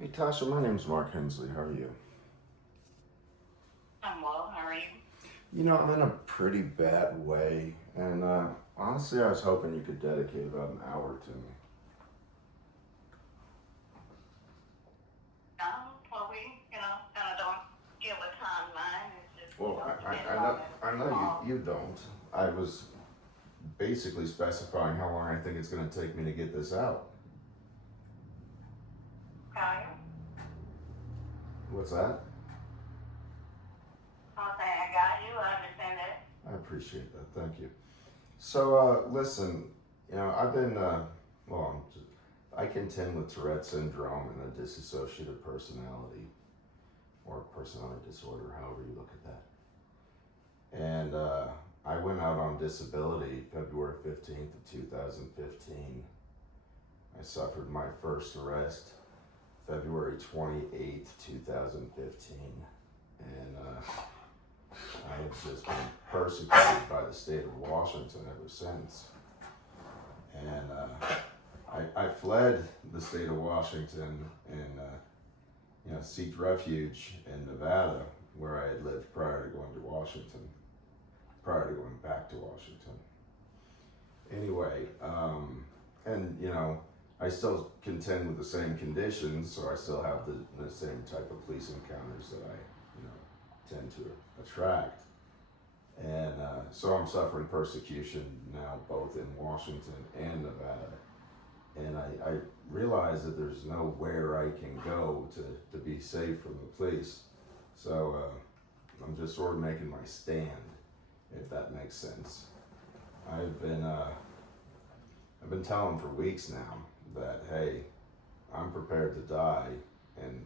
Hey Tasha, my name's Mark Hensley. How are you? I'm well. How are you? I'm in a pretty bad way, and honestly, I was hoping you could dedicate about an hour to me. Well, we, kind of don't give a timeline. It's just, Well, depends I on know, the I know call. you don't. I was basically specifying how long I think it's going to take me to get this out. Okay. What's that? I'm saying I got you. I understand that. I appreciate that. Thank you. So, listen, I've been, I contend with Tourette syndrome and a dissociative personality or personality disorder, however you look at that. And I went out on disability February 15th of 2015. I suffered my first arrest February 28th, 2015. And I have just been persecuted by the state of Washington ever since. And I fled the state of Washington and seeked refuge in Nevada, where I had lived prior to going to Washington, prior to going back to Washington. Anyway, I still contend with the same conditions, so I still have the same type of police encounters that I, tend to attract. And so I'm suffering persecution now both in Washington and Nevada. And I realize that there's nowhere I can go to be safe from the police. So I'm just sort of making my stand, if that makes sense. I've been telling for weeks now that, hey, I'm prepared to die, and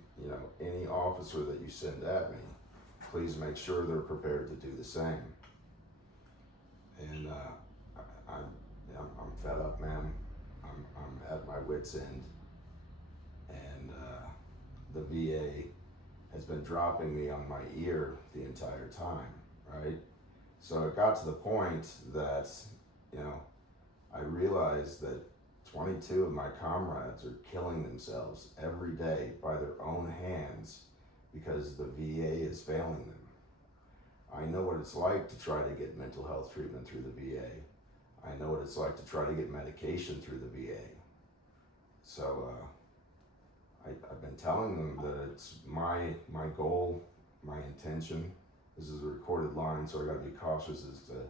any officer that you send at me, please make sure they're prepared to do the same. And I'm fed up, man. I'm at my wit's end, and the VA has been dropping me on my ear the entire time, right? So it got to the point that, I realized that 22 of my comrades are killing themselves every day by their own hands because the VA is failing them. I know what it's like to try to get mental health treatment through the VA. I know what it's like to try to get medication through the VA. So I've been telling them that it's my goal, my intention. This is a recorded line, so I got to be cautious as to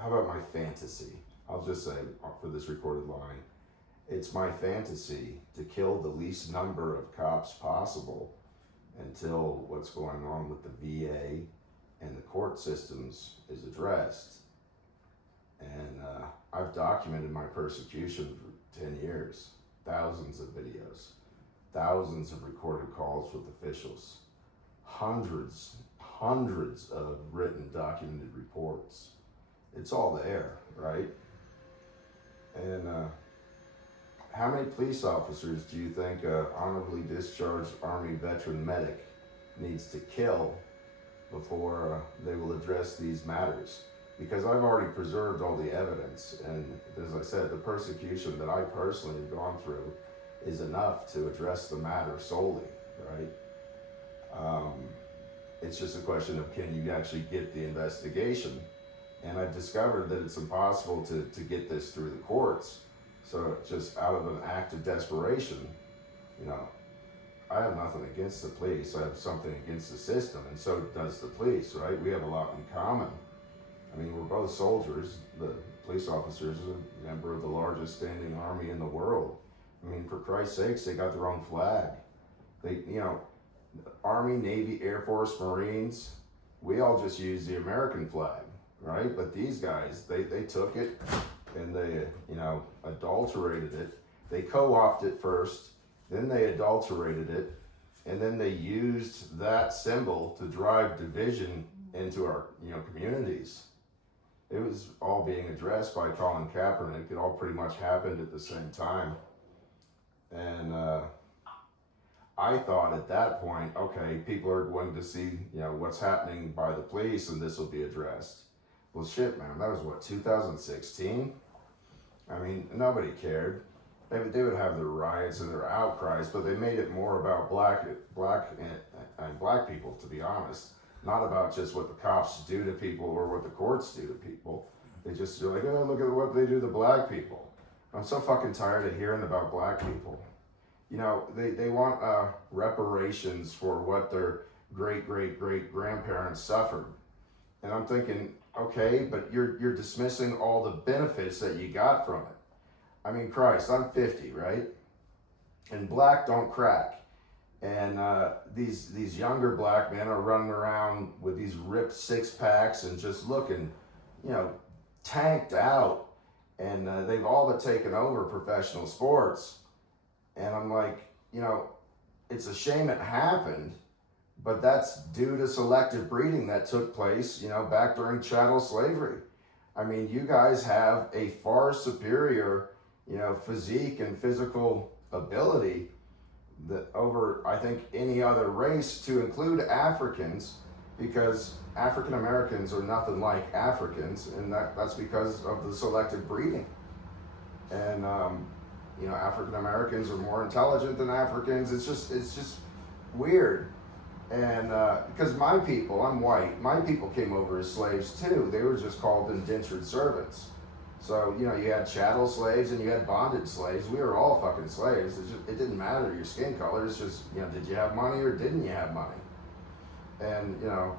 how about my fantasy? I'll just say for this recorded line, it's my fantasy to kill the least number of cops possible until what's going on with the VA and the court systems is addressed. And I've documented my persecution for 10 years, thousands of videos, thousands of recorded calls with officials, hundreds of written documented reports. It's all there, right? And how many police officers do you think an honorably discharged Army veteran medic needs to kill before they will address these matters? Because I've already preserved all the evidence, and as I said, the persecution that I personally have gone through is enough to address the matter solely, right? It's just a question of, can you actually get the investigation? And I've discovered that it's impossible to get this through the courts. So just out of an act of desperation, I have nothing against the police. I have something against the system, and so does the police, right? We have a lot in common. I mean, we're both soldiers. The police officers are a member of the largest standing army in the world. I mean, for Christ's sakes, they got their own flag. They, Army, Navy, Air Force, Marines, we all just use the American flag, right? But these guys, they took it and they, adulterated it. They co-opted it first, then they adulterated it, and then they used that symbol to drive division into our, communities. It was all being addressed by Colin Kaepernick. It all pretty much happened at the same time. And I thought at that point, okay, people are going to see, what's happening by the police, and this will be addressed. Well, shit, man, that was what, 2016? I mean, nobody cared. they would have their riots and their outcries, but they made it more about black people, to be honest, not about just what the cops do to people or what the courts do to people. They just are like, oh, look at what they do to black people. I'm so fucking tired of hearing about black people. You know, they want reparations for what their great grandparents suffered. And I'm thinking, okay, but you're dismissing all the benefits that you got from it. I mean, Christ, I'm 50, right? And black don't crack. And these younger black men are running around with these ripped six packs and just looking, you know, tanked out. And they've all but taken over professional sports. And I'm like, you know, it's a shame it happened, but that's due to selective breeding that took place, you know, back during chattel slavery. I mean, you guys have a far superior, you know, physique and physical ability that over, I think, any other race, to include Africans, because African Americans are nothing like Africans, and that's because of the selective breeding. And you know, African Americans are more intelligent than Africans. It's just weird. And because my people, I'm white, my people came over as slaves too. They were just called indentured servants. So, you know, you had chattel slaves and you had bonded slaves. We were all fucking slaves. It didn't matter your skin color. It's just, you know, did you have money or didn't you have money? And, you know,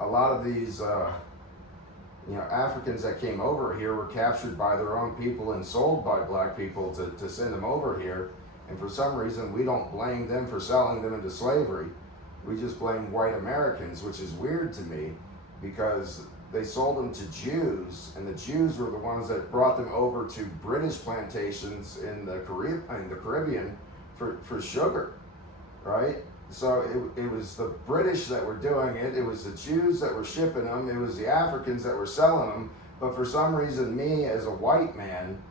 a lot of these, you know, Africans that came over here were captured by their own people and sold by black people to send them over here. And for some reason, we don't blame them for selling them into slavery. We just blame white Americans, which is weird to me, because they sold them to Jews, and the Jews were the ones that brought them over to British plantations in the Caribbean for sugar, right? So it was the British that were doing it. It was the Jews that were shipping them. It was the Africans that were selling them. But for some reason, me as a white man,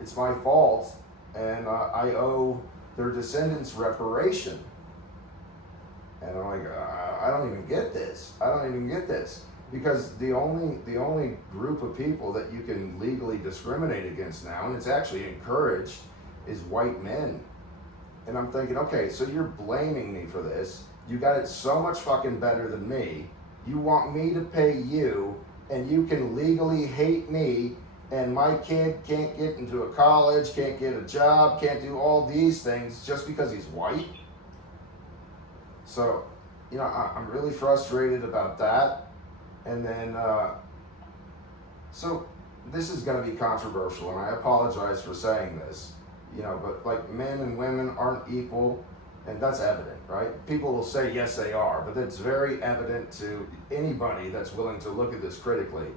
it's my fault, and I owe their descendants reparation. And I'm like, I don't even get this. I don't even get this. Because the only group of people that you can legally discriminate against now, and it's actually encouraged, is white men. And I'm thinking, okay, so you're blaming me for this. You got it so much fucking better than me. You want me to pay you, and you can legally hate me, and my kid can't get into a college, can't get a job, can't do all these things just because he's white? So, you know, I'm really frustrated about that. And then, so this is going to be controversial, and I apologize for saying this, you know, but like men and women aren't equal, and that's evident, right? People will say, yes, they are, but it's very evident to anybody that's willing to look at this critically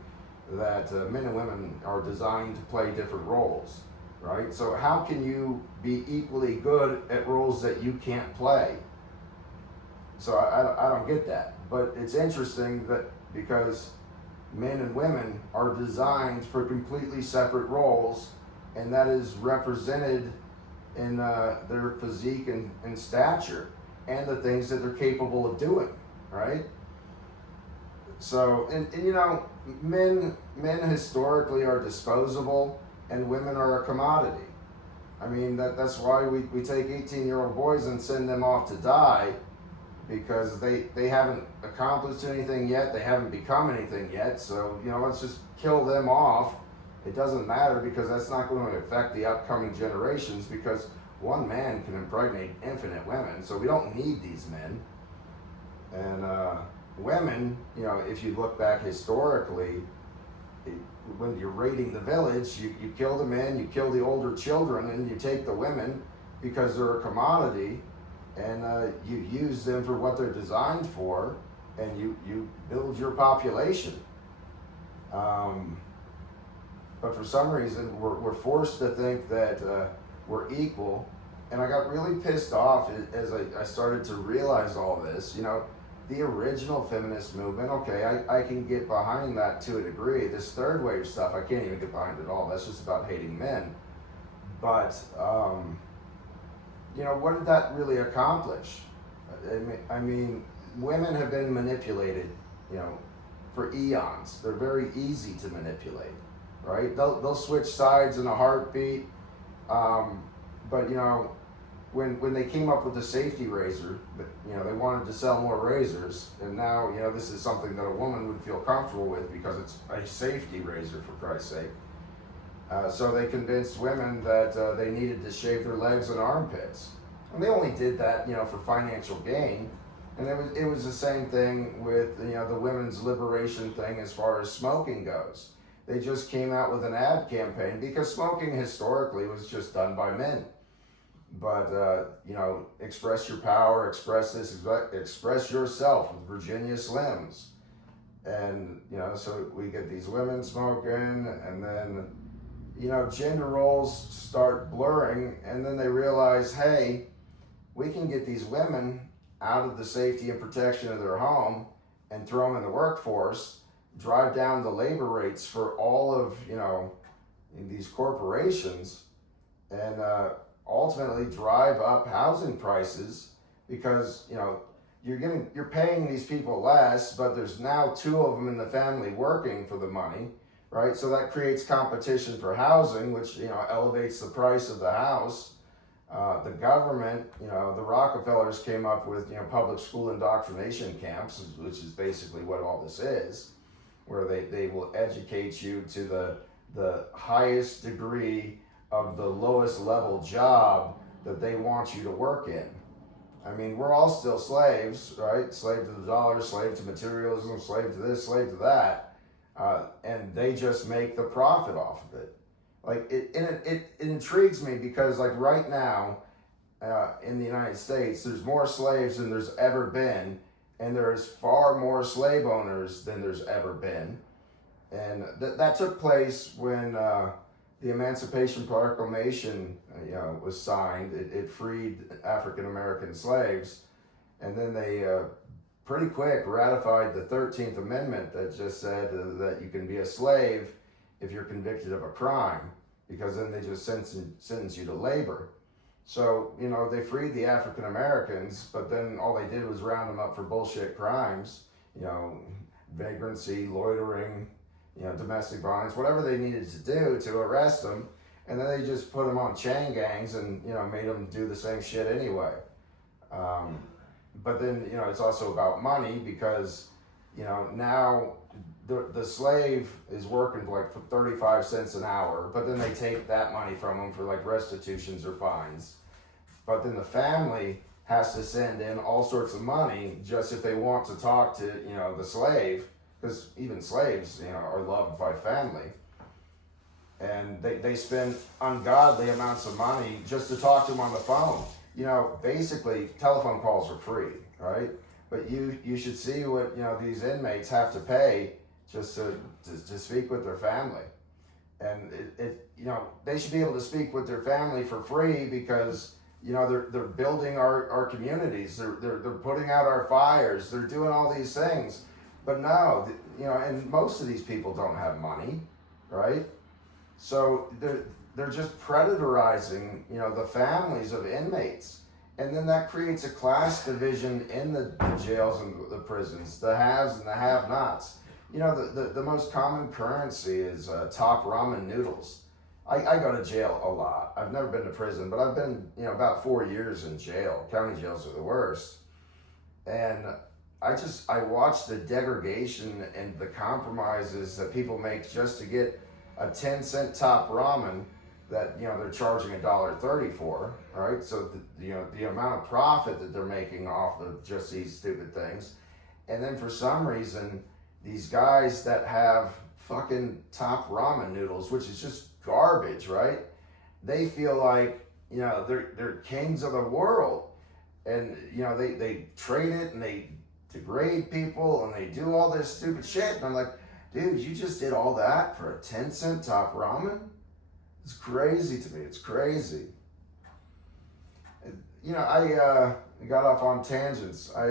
that men and women are designed to play different roles, right? So how can you be equally good at roles that you can't play? So I don't get that, but it's interesting that because men and women are designed for completely separate roles, and that is represented in their physique and stature and the things that they're capable of doing, right? So, and you know, men historically are disposable, and women are a commodity. I mean, that's why we take 18-year-old boys and send them off to die, because they haven't accomplished anything yet, they haven't become anything yet, so, you know, let's just kill them off. It doesn't matter, because that's not going to affect the upcoming generations, because one man can impregnate infinite women, so we don't need these men. And women, you know, if you look back historically, when you're raiding the village, you kill the men, you kill the older children, and you take the women because they're a commodity, and you use them for what they're designed for, and you build your population. But for some reason, we're forced to think that we're equal, and I got really pissed off as I started to realize all this. You know, the original feminist movement, okay, I can get behind that to a degree. This third wave stuff, I can't even get behind at all. That's just about hating men. But you know, what did that really accomplish? I mean, women have been manipulated, you know, for eons. They're very easy to manipulate, right? They'll switch sides in a heartbeat. But when they came up with the safety razor, they wanted to sell more razors, and now this is something that a woman would feel comfortable with because it's a safety razor, for Christ's sake. So they convinced women that they needed to shave their legs and armpits, and they only did that for financial gain. And it was the same thing with the women's liberation thing as far as smoking goes. They just came out with an ad campaign because smoking historically was just done by men. But express your power, express yourself with Virginia Slims, and so we get these women smoking, and then gender roles start blurring, and then they realize, hey, we can get these women out of the safety and protection of their home and throw them in the workforce, drive down the labor rates for all of these corporations, and ultimately drive up housing prices because you're paying these people less, but there's now two of them in the family working for the money, right? So that creates competition for housing, which elevates the price of the house. The government, the Rockefellers came up with public school indoctrination camps, which is basically what all this is, where they will educate you to the highest degree of the lowest level job that they want you to work in. I mean, we're all still slaves, right? Slave to the dollar, slave to materialism, slave to this, slave to that. And they just make the profit off of it. Like, it intrigues me because, like, right now in the United States, there's more slaves than there's ever been, and there's far more slave owners than there's ever been. And that took place when the Emancipation Proclamation, was signed. It freed African American slaves, and then they pretty quick ratified the 13th Amendment that just said that you can be a slave if you're convicted of a crime, because then they just sentence you to labor. So they freed the African Americans, but then all they did was round them up for bullshit crimes, vagrancy, loitering, domestic violence, whatever they needed to do to arrest them, and then they just put them on chain gangs and made them do the same shit anyway. But then it's also about money because now the slave is working for 35 cents an hour, but then they take that money from them for like restitutions or fines. But then the family has to send in all sorts of money just if they want to talk to the slave, because even slaves are loved by family, and they spend ungodly amounts of money just to talk to them on the phone. Basically telephone calls are free, right? But you should see what these inmates have to pay just to speak with their family, and they should be able to speak with their family for free because they're building our communities, they're putting out our fires, they're doing all these things. But no, and most of these people don't have money, right? So they're just predatorizing the families of inmates. And then that creates a class division in the jails and the prisons, the haves and the have-nots. The most common currency is top ramen noodles. I go to jail a lot. I've never been to prison, but I've been about 4 years in jail. County jails are the worst. And I watch the degradation and the compromises that people make just to get a 10-cent top ramen that they're charging $1.30 for, right? So the amount of profit that they're making off of just these stupid things, and then for some reason these guys that have fucking top ramen noodles, which is just garbage, right? They feel like they're kings of the world, and they trade it and they degrade people and they do all this stupid shit, and I'm like, dude, you just did all that for a 10-cent top ramen? It's crazy to me. It's crazy. I got off on tangents. I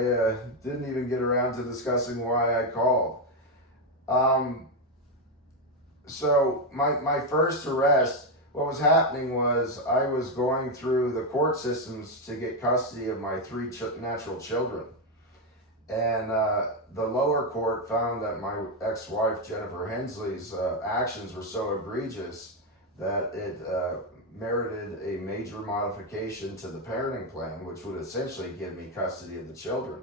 didn't even get around to discussing why I called. So my first arrest, what was happening was I was going through the court systems to get custody of my three natural children. And the lower court found that my ex-wife, Jennifer Hensley's actions were so egregious that it merited a major modification to the parenting plan, which would essentially give me custody of the children.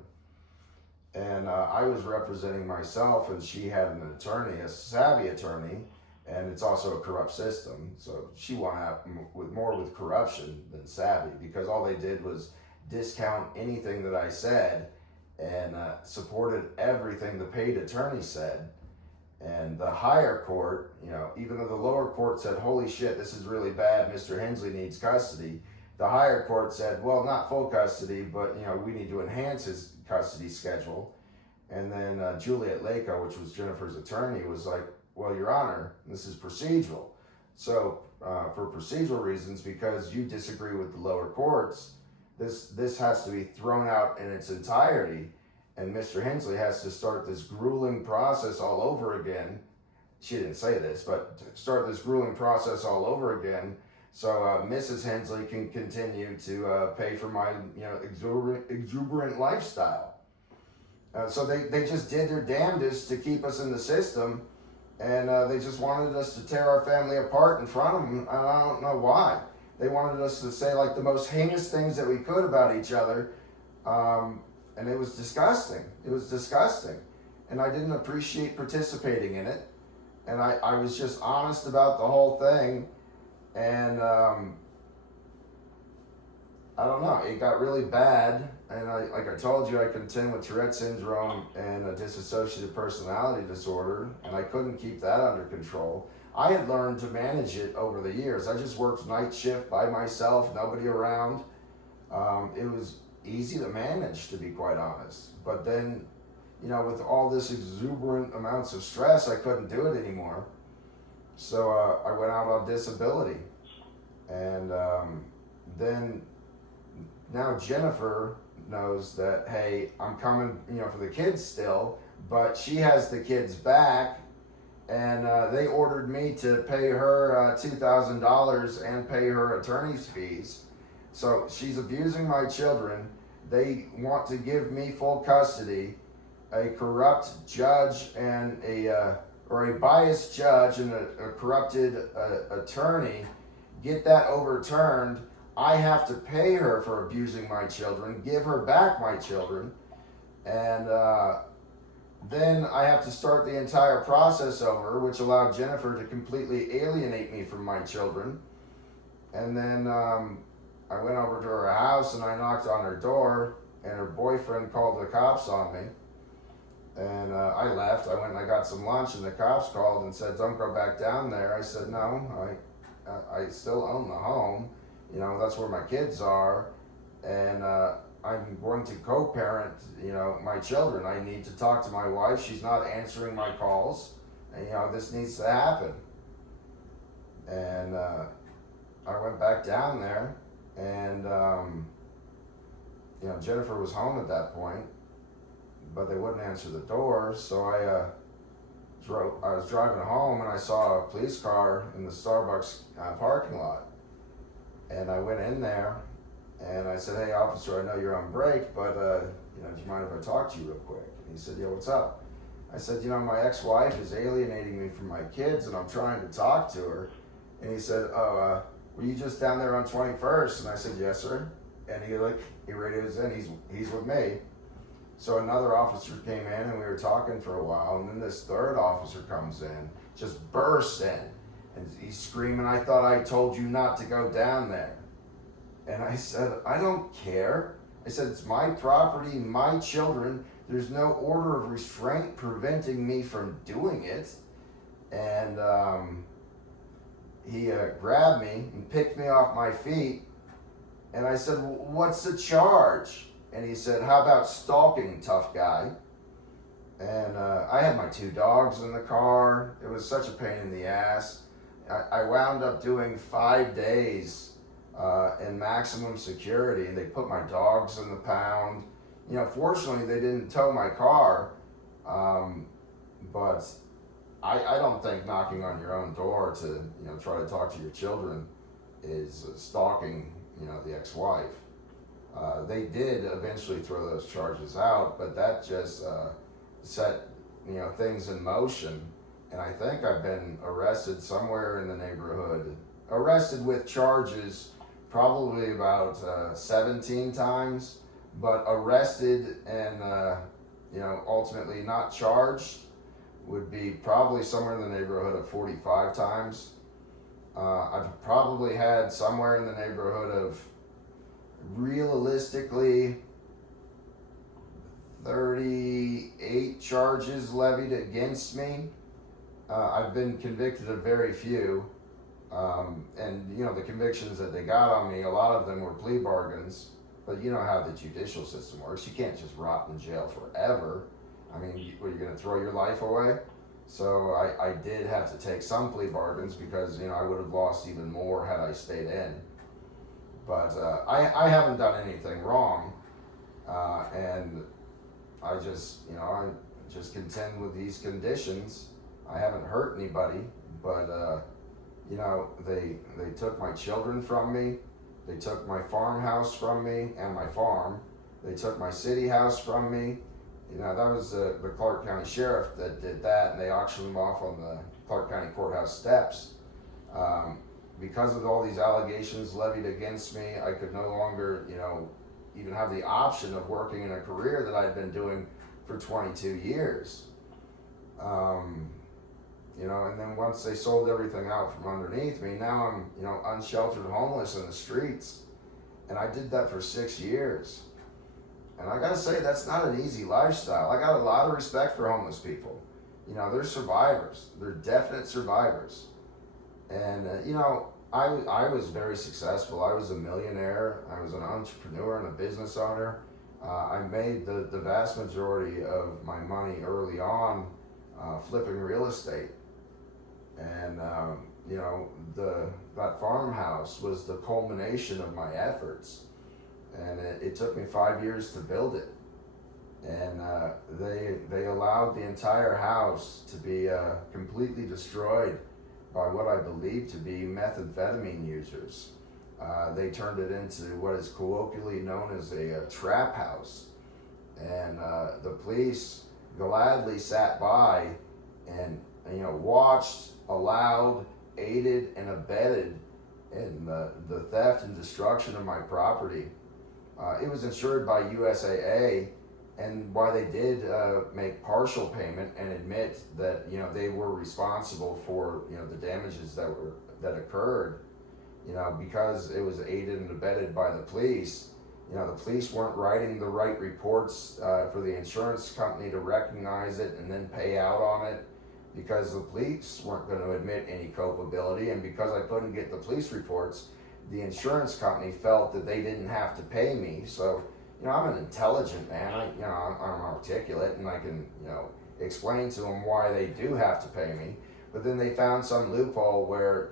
And I was representing myself, and she had an attorney, a savvy attorney, and it's also a corrupt system. So she won out with more with corruption than savvy, because all they did was discount anything that I said and supported everything the paid attorney said. And the higher court, you know, even though the lower court said, holy shit, this is really bad, Mr. Hensley needs custody, the higher court said, well, not full custody, but, you know, we need to enhance his custody schedule. And then Juliet Lako, which was Jennifer's attorney, was like, well, Your Honor, this is procedural. So for procedural reasons, because you disagree with the lower courts, this has to be thrown out in its entirety. And Mr. Hensley has to start this grueling process all over again. She didn't say this, but start this grueling process all over again, so Mrs. Hensley can continue to pay for my, you know, exuberant lifestyle. So they just did their damnedest to keep us in the system, and they just wanted us to tear our family apart in front of them, and I don't know why. They wanted us to say like the most heinous things that we could about each other. And it was disgusting. It was disgusting. And I didn't appreciate participating in it. And I was just honest about the whole thing. And I don't know, it got really bad. And like I told you, I contend with Tourette syndrome and a dissociative personality disorder. And I couldn't keep that under control. I had learned to manage it over the years. I just worked night shift by myself, nobody around. It was easy to manage, to be quite honest. But then, you know, with all this exuberant amounts of stress, I couldn't do it anymore. So I went out on disability. And then now Jennifer knows that, hey, I'm coming, you know, for the kids still, but she has the kids back, and they ordered me to pay her $2,000 and pay her attorney's fees. So she's abusing my children. They want to give me full custody. A corrupt judge and a biased judge and a corrupted attorney get that overturned. I have to pay her for abusing my children, give her back my children, and then I have to start the entire process over, which allowed Jennifer to completely alienate me from my children. And then I went over to her house and I knocked on her door, and her boyfriend called the cops on me. And I left. I went and I got some lunch, and the cops called and said, don't go back down there. I said, no, I still own the home. You know, that's where my kids are. And I'm going to co-parent, you know, my children. I need to talk to my wife. She's not answering my calls. And, you know, this needs to happen. And I went back down there. And, you know, Jennifer was home at that point, but they wouldn't answer the door. So I was driving home, and I saw a police car in the Starbucks parking lot. And I went in there, and I said, hey, officer, I know you're on break, but, you know, do you mind if I talk to you real quick? And he said, yeah, what's up? I said, you know, my ex-wife is alienating me from my kids, and I'm trying to talk to her. And he said, oh, were you just down there on 21st? And I said, yes, sir. And he radios in, he's with me. So another officer came in, and we were talking for a while, and then this third officer comes in, just bursts in, and he's screaming, I thought I told you not to go down there. And I said, I don't care. I said, it's my property, my children. There's no order of restraint preventing me from doing it. And he grabbed me and picked me off my feet. And I said, well, what's the charge? And he said, how about stalking, tough guy? And I had my 2 dogs in the car. It was such a pain in the ass. I wound up doing 5 days in maximum security, and they put my dogs in the pound. You know, fortunately, they didn't tow my car, but I don't think knocking on your own door to, you know, try to talk to your children is stalking, you know, the ex-wife. They did eventually throw those charges out, but that just set, you know, things in motion. And I think I've been arrested somewhere in the neighborhood arrested with charges probably about 17 times, but arrested and ultimately not charged would be probably somewhere in the neighborhood of 45 times. I've probably had somewhere in the neighborhood of realistically 38 charges levied against me. I've been convicted of very few. And the convictions that they got on me, a lot of them were plea bargains. But you know how the judicial system works. You can't just rot in jail forever. I mean, you're going to throw your life away? So I did have to take some plea bargains because, I would have lost even more had I stayed in. But I haven't done anything wrong. And I just contend with these conditions. I haven't hurt anybody, but they took my children from me. They took my farmhouse from me and my farm. They took my city house from me. That was the Clark County Sheriff that did that, and they auctioned them off on the Clark County Courthouse steps. Because of all these allegations levied against me, I could no longer, even have the option of working in a career that I'd been doing for 22 years. And then once they sold everything out from underneath me, now I'm, unsheltered, homeless in the streets. And I did that for 6 years. And I gotta say, that's not an easy lifestyle. I got a lot of respect for homeless people. They're survivors. They're definite survivors. And, I was very successful. I was a millionaire. I was an entrepreneur and a business owner. I made the vast majority of my money early on flipping real estate. And, that farmhouse was the culmination of my efforts. And it took me 5 years to build it. And they allowed the entire house to be completely destroyed by what I believe to be methamphetamine users. They turned it into what is colloquially known as a trap house. And the police gladly sat by and watched, allowed, aided, and abetted in the theft and destruction of my property. It was insured by USAA, and while they did make partial payment and admit that they were responsible for the damages that occurred, because it was aided and abetted by the police. The police weren't writing the right reports for the insurance company to recognize it and then pay out on it, because the police weren't going to admit any culpability, and because I couldn't get the police reports, the insurance company felt that they didn't have to pay me. So, I'm an intelligent man. I'm articulate, and I can, explain to them why they do have to pay me. But then they found some loophole where,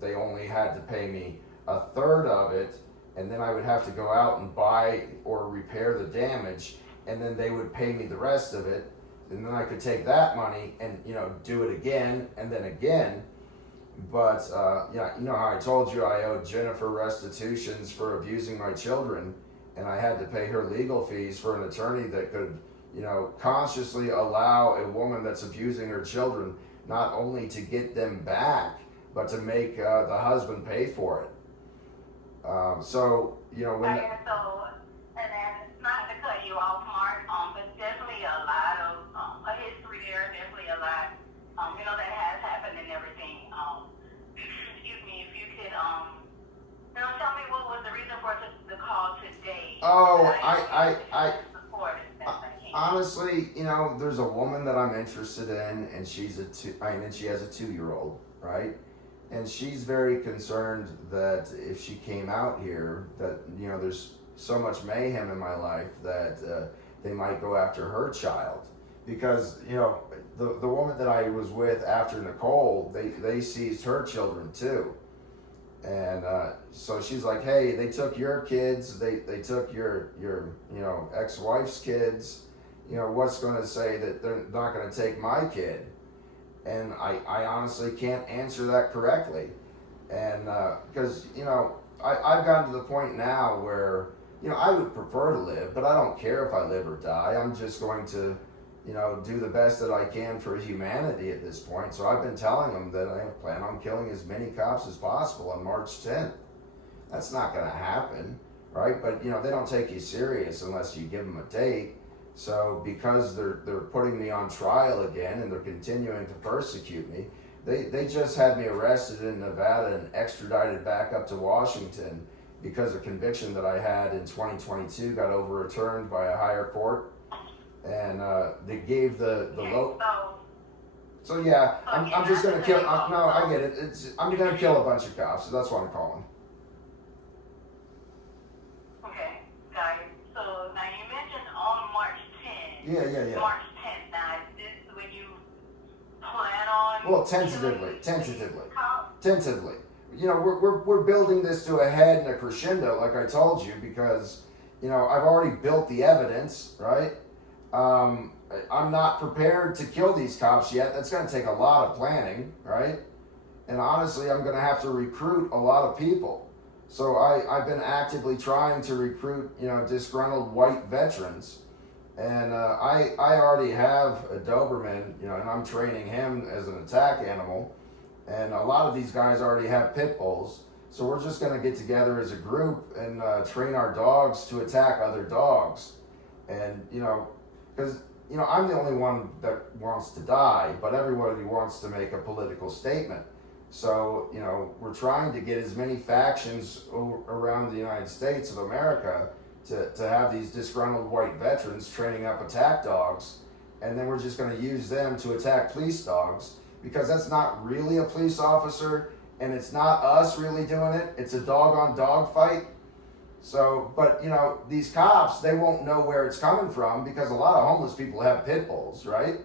they only had to pay me a third of it, and then I would have to go out and buy or repair the damage, and then they would pay me the rest of it. And then I could take that money and, do it again and then again. But, how I told you I owed Jennifer restitutions for abusing my children, and I had to pay her legal fees for an attorney that could, consciously allow a woman that's abusing her children not only to get them back, but to make the husband pay for it. When... And then, not to cut you off, Mark, but definitely a lot of a history there, definitely a lot, that has happened and everything. Excuse me, if you could, tell me what was the reason for the call today. Oh, honestly, there's a woman that I'm interested in, and she has a 2-year-old, right? And she's very concerned that if she came out here, that, there's so much mayhem in my life that they might go after her child. Because, the woman that I was with after Nicole, they seized her children too. And so she's like, hey, they took your kids, they took your ex-wife's kids, what's going to say that they're not going to take my kid? And I honestly can't answer that correctly. And because, I've gotten to the point now where, I would prefer to live, but I don't care if I live or die. I'm just going to, do the best that I can for humanity at this point. So I've been telling them that I plan on killing as many cops as possible on March 10th. That's not going to happen, right? But they don't take you serious unless you give them a date. So because they're putting me on trial again and they're continuing to persecute me, they just had me arrested in Nevada and extradited back up to Washington because a conviction that I had in 2022 got overturned by a higher court, and they gave the low. So yeah, I'm just gonna kill. No, I get it. I'm gonna kill a bunch of cops. So that's what I'm calling. Okay, got it. So now you mentioned on March 10th. Yeah. March 10th. Now is this when you plan on? Well, tentatively. We're building this to a head and a crescendo, like I told you, because I've already built the evidence, right? I'm not prepared to kill these cops yet. That's going to take a lot of planning, right? And honestly, I'm going to have to recruit a lot of people. So I've been actively trying to recruit, disgruntled white veterans. And I already have a Doberman, and I'm training him as an attack animal. And a lot of these guys already have pit bulls. So we're just going to get together as a group and train our dogs to attack other dogs. And, because, I'm the only one that wants to die, but everybody wants to make a political statement. So, we're trying to get as many factions around the United States of America to have these disgruntled white veterans training up attack dogs. And then we're just going to use them to attack police dogs, because that's not really a police officer, and it's not us really doing it. It's a dog-on-dog fight. So, but these cops, they won't know where it's coming from, because a lot of homeless people have pit bulls, right?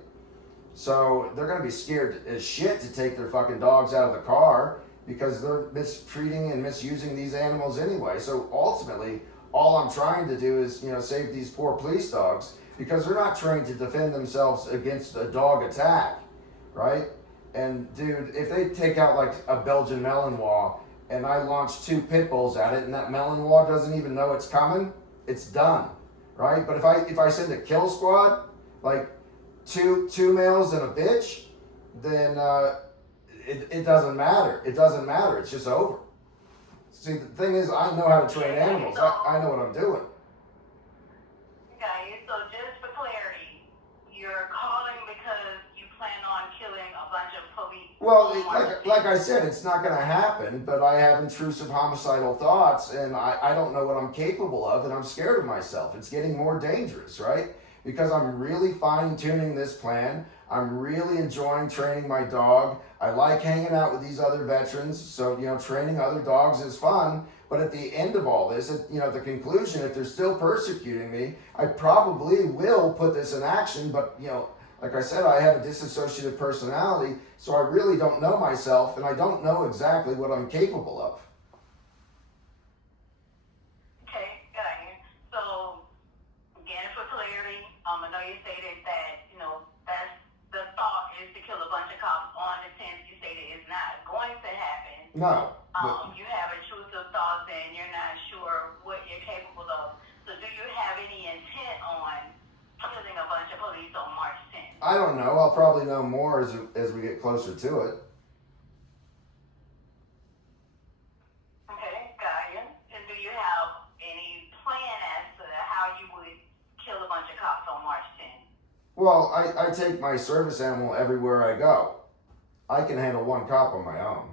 So they're going to be scared as shit to take their fucking dogs out of the car, because they're mistreating and misusing these animals anyway. So ultimately, all I'm trying to do is, save these poor police dogs, because they're not trained to defend themselves against a dog attack, right? And dude, if they take out like a Belgian Malinois and I launch 2 pit bulls at it and that Malinois doesn't even know it's coming, it's done, right? But if I send a kill squad, like two males and a bitch, then it doesn't matter. It doesn't matter. It's just over. See, the thing is, I know how to train animals. I know what I'm doing. Okay, so just for clarity, you're calling because you plan on killing a bunch of police. Well, like I said, it's not going to happen, but I have intrusive homicidal thoughts, and I don't know what I'm capable of, and I'm scared of myself. It's getting more dangerous, right? Because I'm really fine-tuning this plan. I'm really enjoying training my dog. I like hanging out with these other veterans, so, training other dogs is fun. But at the end of all this, the conclusion, if they're still persecuting me, I probably will put this in action, but, like I said, I have a dissociative personality, so I really don't know myself, and I don't know exactly what I'm capable of. Okay, got you. So, again, for clarity, I know you stated that, that's the thought is to kill a bunch of cops on the 10th. You stated it's not going to happen. No. You have intrusive thoughts and you're not sure what you're capable of. So do you have any intent on killing a bunch of police on March 10th? I don't know. I'll probably know more as we get closer to it. Okay, got you. And do you have any plan as to how you would kill a bunch of cops on March 10th? Well, I take my service animal everywhere I go. I can handle 1 cop on my own.